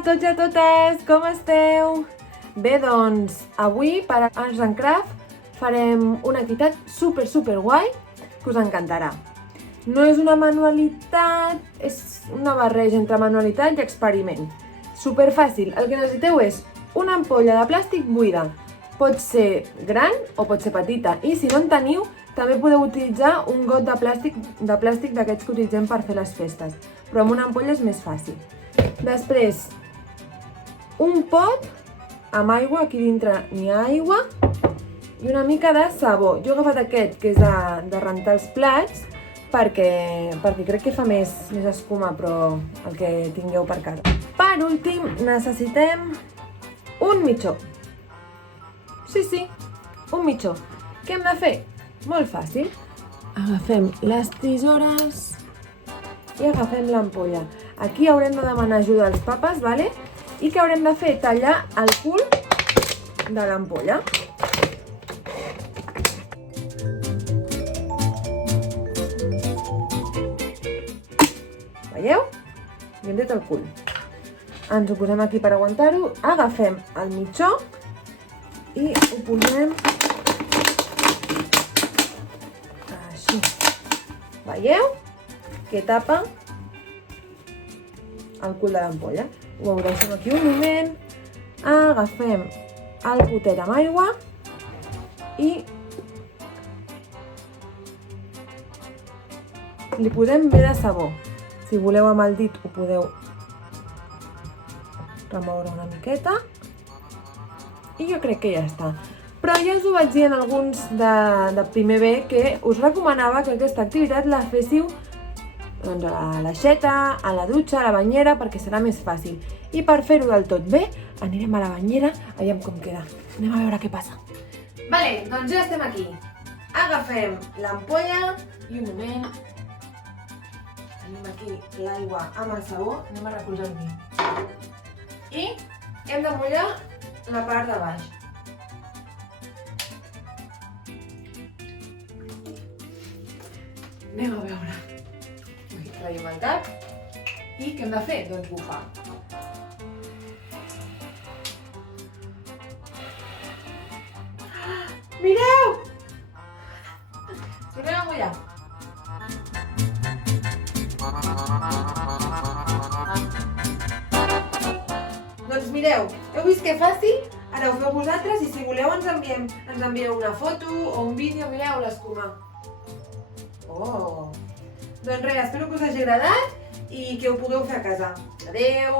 a tots i a totes, com esteu? Bé, doncs, avui per Arts and Craft farem una activitat super guai que us encantarà. No és una manualitat, és una barreja entre manualitat i experiment. Super fàcil, el que necessiteu és una ampolla de plàstic buida. Pot ser gran o pot ser petita, i si no en teniu, també podeu utilitzar un got de plàstic d'aquests que utilitzem per fer les festes, però amb una ampolla és més fàcil. Després, un pot amb aigua, aquí dintre n'hi ha aigua, i una mica de sabó. Jo he agafat aquest, que és de rentar els plats, perquè crec que fa més escuma, però el que tingueu per casa. Per últim, necessitem un mitjó. Sí, un mitjó. Què hem de fer? Molt fàcil. Agafem les tisores i agafem l'ampolla. Aquí haurem de demanar ajuda als papes, ¿vale? I què haurem de fer? Tallar el cul de l'ampolla. Veieu? I hem tret el cul. Ens ho posem aquí per aguantar-ho. Agafem el mitjó i ho posem així. Veieu? Que tapa el cul de l'ampolla. Ho deixem aquí un moment. Agafem el potet amb aigua i li posem bé de sabó. Si voleu amb el dit ho podeu remoure una miqueta. I jo crec que ja està. Però ja us ho vaig dir en alguns de primer B que us recomanava que aquesta activitat la féssiu a l'aixeta, a la dutxa, a la banyera, perquè serà més fàcil. I per fer-ho del tot bé, anirem a la banyera, aviam com queda. Anem a veure què passa. Vale, doncs ja estem aquí. Agafem l'ampolla i un moment. Tenim aquí l'aigua amb el sabó, anem a recolzar bé. I hem de mullar la part de baix. Anem a veure. Traiem el cap. I què hem de fer? Doncs bufar. Mireu! Tornem a mullar. Doncs mireu, heu vist que fàcil? Ara ho feu vosaltres i si voleu ens envieu una foto o un vídeo. Mireu l'escuma. Oh! Doncs res, espero que us hagi agradat i que ho pugueu fer a casa. Adeu!